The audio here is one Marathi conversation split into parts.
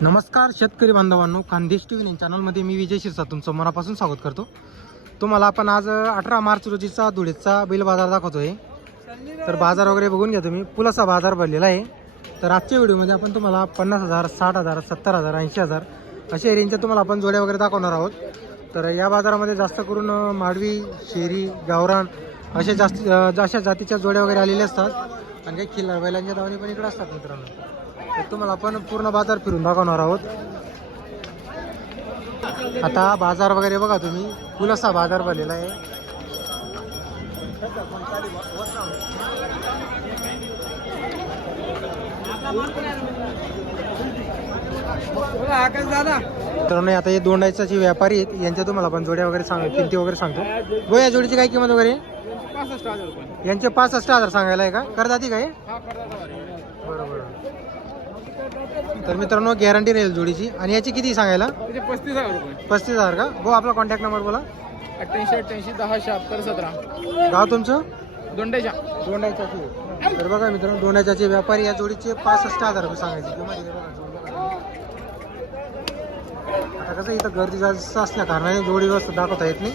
नमस्कार शेतकरी बांधवांनो खानदेश टी व्ही चॅनलमध्ये मी विजय शिरसा तुमचं मनापासून स्वागत करतो. तुम्हाला आपण आज अठरा मार्च रोजीचा धुळेचा बैल बाजार दाखवतोय तर बाजार वगैरे बघून घ्या तुम्ही. पुलाचा बाजार भरलेला आहे. तर आजच्या व्हिडिओमध्ये आपण तुम्हाला पन्नास हजार साठ हजार सत्तर हजार ऐंशी हजार अशा रेंजच्या तुम्हाला आपण जोड्या वगैरे दाखवणार आहोत. तर या बाजारामध्ये जास्त करून माडवी शेरी गावरान अशा जास्त अशा जातीच्या जोड्या वगैरे आलेल्या असतात. आणि काही खिल्ला बैलांच्या दावणी पण इकडे असतात मित्रांनो. तर तुम्हाला आपण पूर्ण बाजार फिरून दाखवणार आहोत. आता बाजार वगैरे बघा तुम्ही. पुलसा बाजार भरलेला आहे. मित्रांनो आता हे दोंडायचा जे व्यापारी आहेत यांच्या तुम्हाला आपण जोड्या वगैरे सांग किमती वगैरे सांगतो. गो या जोडीची काय किंमत वगैरे. यांचे पासष्ट हजार सांगायला आहे का? करदाती काय बरोबर. तर मित्रांनो गॅरंटी राहील जोडीची. आणि याची किती सांगायला? पस्तीस हजार रुपये. पस्तीस हजार का? हो आपला कॉन्टॅक्ट नंबर बोला. अठ्ठ्याऐंशी अठ्ठ्याऐंशी दहा शहात्तर सतरा. गाव तुमचं? दोंडेच्या दोंडायच्याचे तर बघा मित्रांनो दोंडायच्याचे व्यापारी या जोडीचे पासष्ट हजार रुपये सांगायचे. आता कसं इथं गर्दी जास्त असल्या कारणाने जोडी व्यवस्थित दाखवता येत नाही.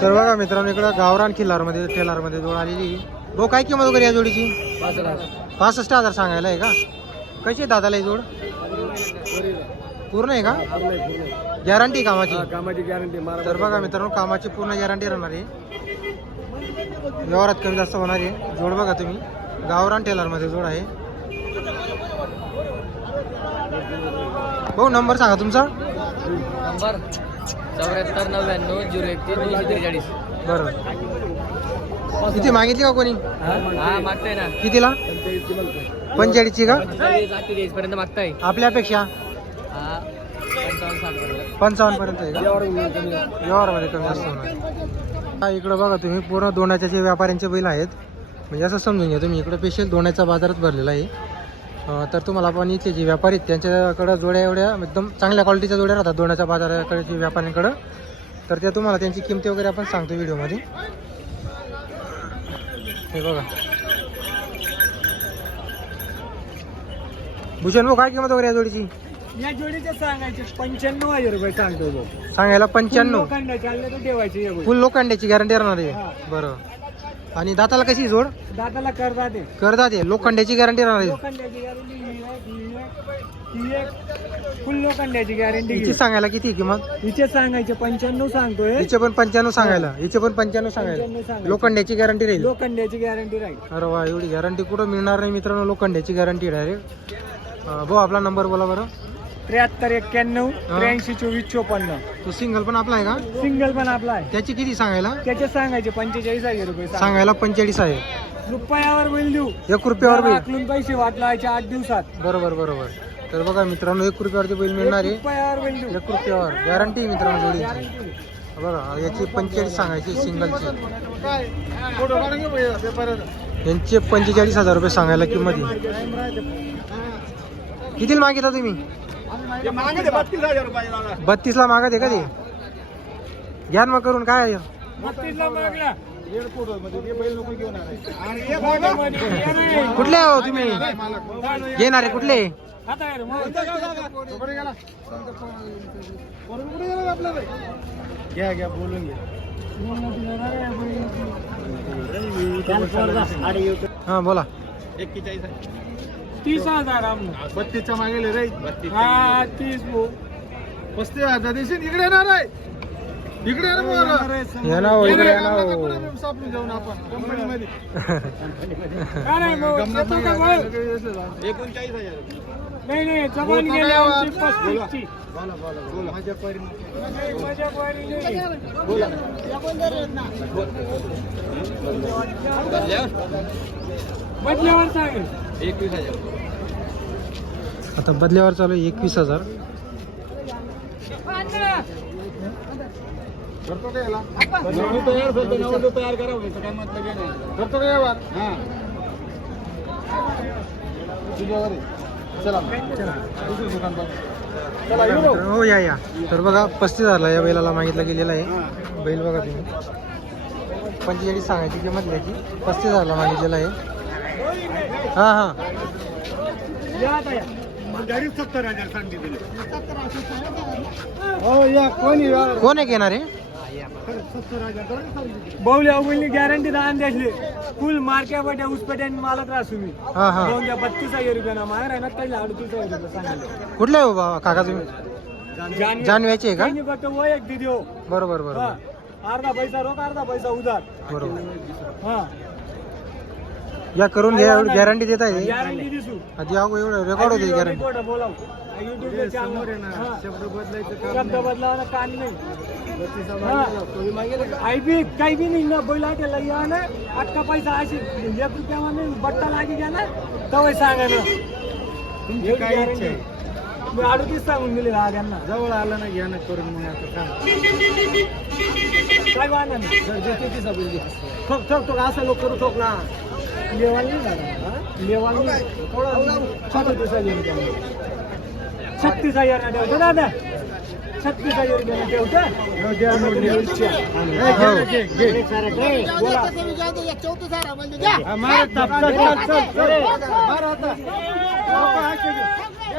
तर बघा मित्रांनो इकडं गावरान किल्लारमध्ये टेलारमध्ये जोड आलेली आहे. भाऊ काय किंमत वगैरे या जोडीची? पासष्ट हजार सांगायला आहे का? कशी आहे दादाला ही जोड? पूर्ण आहे का? गॅरंटी कामाची. कामाची गॅरंटी तर बघा मित्रांनो कामाची पूर्ण गॅरंटी राहणार आहे. व्यवहारात कमी जास्त होणार आहे. जोड बघा तुम्ही. गावरान टेलरमध्ये जोड आहे. भाऊ नंबर सांगा तुमचा. नंबर चौऱ्याहत्तर नव्याण्णव झिरो एकतीस दोनशे त्रेचाळीस. बरं किती मागितली का कोणी? हा? मागताय ना. कितीला? पंचेचाळीसची का? अठ्ठेचाळीस पर्यंत मागताय. आपल्यापेक्षा हा पंचावन्न पर्यंत आहे व्यवहारामध्ये कमी होणार. हा इकडं बघा तुम्ही पूर्ण दोण्याच्या जे व्यापाऱ्यांचे बैल आहेत म्हणजे असं समजून घ्या तुम्ही इकडं स्पेशल दोण्याचा बाजारात भरलेला आहे. तर तुम्हाला आपण इथले जे व्यापारी आहेत त्यांच्याकडं जोड्या एवढ्या एकदम चांगल्या क्वालिटीच्या जोड्या राहतात. दोण्याच्या बाजाराकडे जे व्यापाऱ्यांकडं. तर त्या तुम्हाला त्यांची किमती वगैरे आपण सांगतो व्हिडिओमध्ये. हे बघा. भूषण भाऊ काय किंमत वगैरे या जोडीची? या जोडीचे सांगायचे पंच्याण्णव हजार रुपये सांगतो भाऊ. सांगायला पंच्याण्णव. लोखंड चालले तर ठेवायचे. फुल लोखंडाची गॅरंटी राहणार. आहे. बरं. आणि दाताला कशी जोड? दादाला करता ते करतात ते लोखंडाची गॅरंटी राहणार आहे. गॅरंटी ही ही ही एक फुल लोखंडाची गॅरंटी हिची सांगायला किती आहे किंमत? हिचे सांगायचे पंच्याण्णव सांगतोय. हिचे पण पंच्याण्णव सांगायला. हिचे पण पंच्याण्णव 95 सांगायला सांगायचे. लोखंडाची गॅरंटी राहील. लोखंडाची गॅरंटी राहील. अरे वा एवढी गॅरंटी कुठं मिळणार नाही मित्रांनो लोखंडाची गॅरंटी डायरेक्ट. भाऊ आपला नंबर बोला बरं. त्र्याहत्तर एक्क्याण्णव. त्र्याऐंशी चोवीस चोपन्न. तो सिंगल पण आपला आहे का? सिंगल पण आपला आहे. त्याची किती सांगायला? त्याचे सांगायचे पंचेचाळीस हजार रुपये सांग. सांगायला पंचेचाळीस आहे. रुपयावर बैल देऊ. एक रुपयावर जरा बैल आकलून पैसे वाटलायचे आठ दिवसात. बरोबर बरोबर. तर बघा मित्रांनो एक रुपयावरती बैल मिळणार आहे. रुपयावर बैल देऊ. एक रुपयावर. गॅरंटी मित्रांनो जोडीची. बघा याची पंचेचाळीस सांगायची सिंगलची यांचे पंचेचाळीस हजार रुपये सांगायला किंमत आहे. कितीला मागितला तुम्ही? बत्तीस ला मागत आहे का ते घ्या मग करून काय मागला. कुठले हो तुम्ही? घेणारे कुठले? आहे. घ्या घ्या. बोलून घ्या. हा बोला. तीस हजार आम. बत्तीसच्या मागेले रे हा तीस भाऊ. पस्तीस हजार देशील? इकडे येणार आहे. इकडे येणार. या ना हो, इकडे या ना गमला हो. सापडून जाऊन आपण? कंपनीमध्ये. काय नाही भाऊ, गमला येतो का भाऊ? एकोणचाळीस हजार नाही नाही जबान गेली आमची पस्तीसची. माझ्या परी माझ्या पोरी नाही. बदल्यावर सांगेल. एकवीस हजार. आता बदल्यावर चालू आहे एकवीस हजार. हा. हो. या या. तर बघा पस्तीस हजारला या बैलाला मागितला गेलेला आहे. बैल बघा तुम्ही. पंचेचाळीस सांगायची किंमत याची पस्तीस हजारला मागितलेला आहे. हा हा. सत्तर हजार सांगितले हो या कोणी कोण आहे घेणार? आहे सत्तर हजार बहुली अवगुलनी गॅरंटी दान द्यायची फुल मार्क्या बट्या उसपेट्या मला त्रास तुम्ही. हा हा. बत्तीस हजार रुपये ना माहेर आहे ना त्याला अडतीस हजार रुपये कुठले हो बाबा काका तुम्ही? जानव्याचे आहे का? काही वय एक दिदी हो. बरोबर हा. बरोबर अर्धा पैसा रोख अर्धा पैसा उधार. बरोबर. हा. या करून घ्या एवढी गॅरंटी देत आहे. गॅरंटी दिसू. आधी अहो एवढं रेकॉर्ड होते गॅरंटी बोला बोलाव. समोर आहे ना शब्द बदलायचं शब्द बदलावा कान नाही. आई बी काही बी नाही ना बैल आटेला या ना अटका पैसा अशी एक बट्टा लागी घ्या ना तवय सांगा ना. तुमची काय इच्छा आहे? मी अडतीस सांगून दिले त्यांना. जवळ आलं ना घ्या ना करून मग आता सांग. काय वाहणार नाही ठोक ठोक ठोक असं लोक करू ठोक ना. लेवाल नाही झाला लेवाल नाही छत्तीस हजार रुपये छत्तीस हजार ना ठेवतो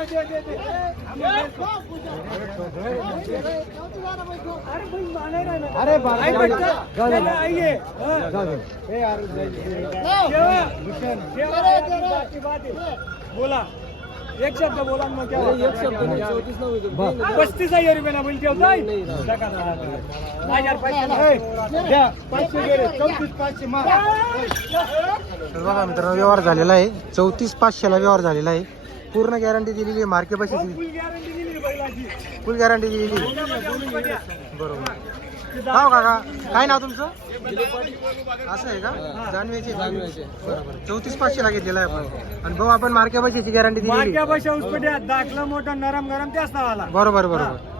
ठेवतो. बोला. अरे हाँ. बोला. एक शब्द बोला ना मग केव्हा? पस्तीस हजार रुपये ना बोलते होताय हजार. पाचशे. चौतीस पाचशे बघा मित्रांनो व्यवहार झालेला आहे. चौतीस पाचशेला व्यवहार झालेला आहे. पूर्ण गॅरंटी दिलेली आहे मार्के पैशाची. फुल गॅरंटी दिली बैलाची. फुल गॅरंटी दिलेली बरोबर. हो काका? काय नाव तुमचं? असं आहे का? जाणवेचे बरोबर. चौतीस पाचशेला घेतलेला आहे आपण. आणि भाऊ आपण मार्के पैशाची गॅरंटी दिलेली उसपट्या दाखला मोठा नरम गरम त्याच नावाला बरोबर बरोबर.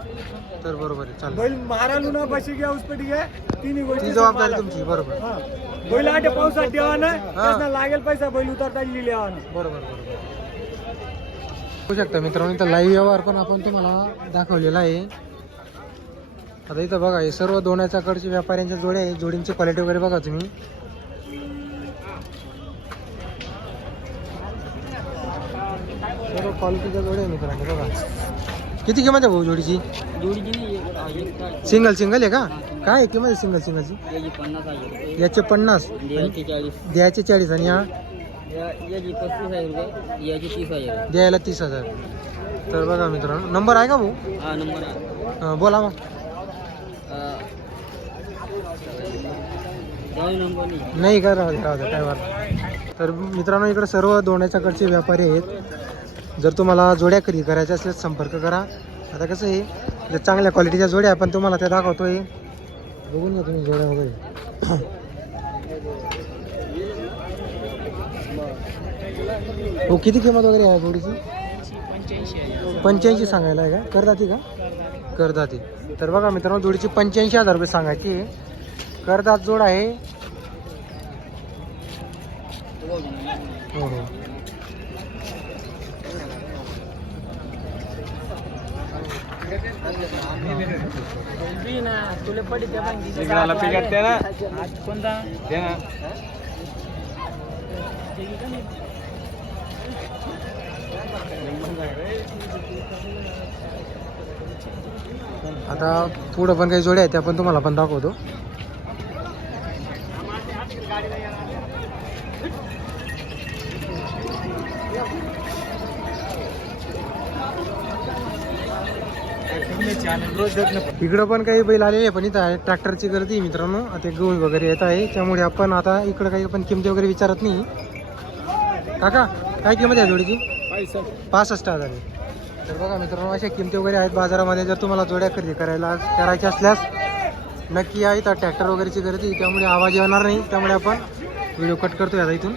तर बरोबर आहे चालेल. बैल मारायला ना बशी घ्या उसपटी घ्या. तिन्ही गोष्टी जबाबदारी. तुमची बरोबर. हा. बैल आटे पावसात ठेवा ना लागेल पैसा बैल उतरता लिहिले बरोबर बरोबर. होऊ शकता मित्रांनो इथं लाईव्ह व्यवहार पण आपण तुम्हाला दाखवलेला आहे. आता इथं बघा हे सर्व दोन्याच्या कडचे व्यापाऱ्यांच्या जोड्या आहे जोडींची क्वालिटी वगैरे बघा तुम्ही. सर्व क्वालिटीच्या जोड्या आहे मित्रांनो बघा. किती किंमत आहे भाऊ जोडीची? सिंगल सिंगल आहे का? काय आहे किंमत आहे सिंगल सिंगलची? याचे पन्नास द्यायचे चाळीस आणि हा? द्यायला तीस हजार. तर बघा मित्रांनो नंबर आहे का भाऊ? हा नंबर आहे. बोला मग. नाही. का? राहू राहू काय वाट तर मित्रांनो इकडे सर्व दोण्याच्याकडचे व्यापारी आहेत. जर तुम्हाला जोड्या खरेदी करायच्या असल्यास संपर्क करा. आता कसं आहे जर चांगल्या क्वालिटीच्या जोड्या आपण तुम्हाला त्या दाखवतोय. बघून घ्या तुम्ही जोड्या वगैरे. हो किती किंमत वगैरे आहे जोडीची पंच्याऐंशी सांगायला आहे का? करदाती का? करदाती. तर बघा मित्रांनो जोडीची पंच्याऐंशी हजार रुपये सांगायची आहे. करदात जोड आहे. हो हो? आता पुढं पण काही जोड्या आहेत त्या पण तुम्हाला पण दाखवतो. इकडं पण काही बैल आलेले आहे पण इथं आहे ट्रॅक्टरची गर्दी आहे मित्रांनो. आता गहू वगैरे येत आहे त्यामुळे आपण आता इकडं काही आपण किमती वगैरे विचारत नाही. काका काय किंमत आहे जोडीची? पासष्ट हजार आहे. तर बघा मित्रांनो अशा किमती वगैरे आहेत बाजारामध्ये. जर तुम्हाला जोड्या खरेदी करायला करायच्या असल्यास नक्की या इथं ट्रॅक्टर वगैरेची गर्दी त्यामुळे आवाज येणार नाही. त्यामुळे आपण व्हिडिओ कट करतोय आता इथून.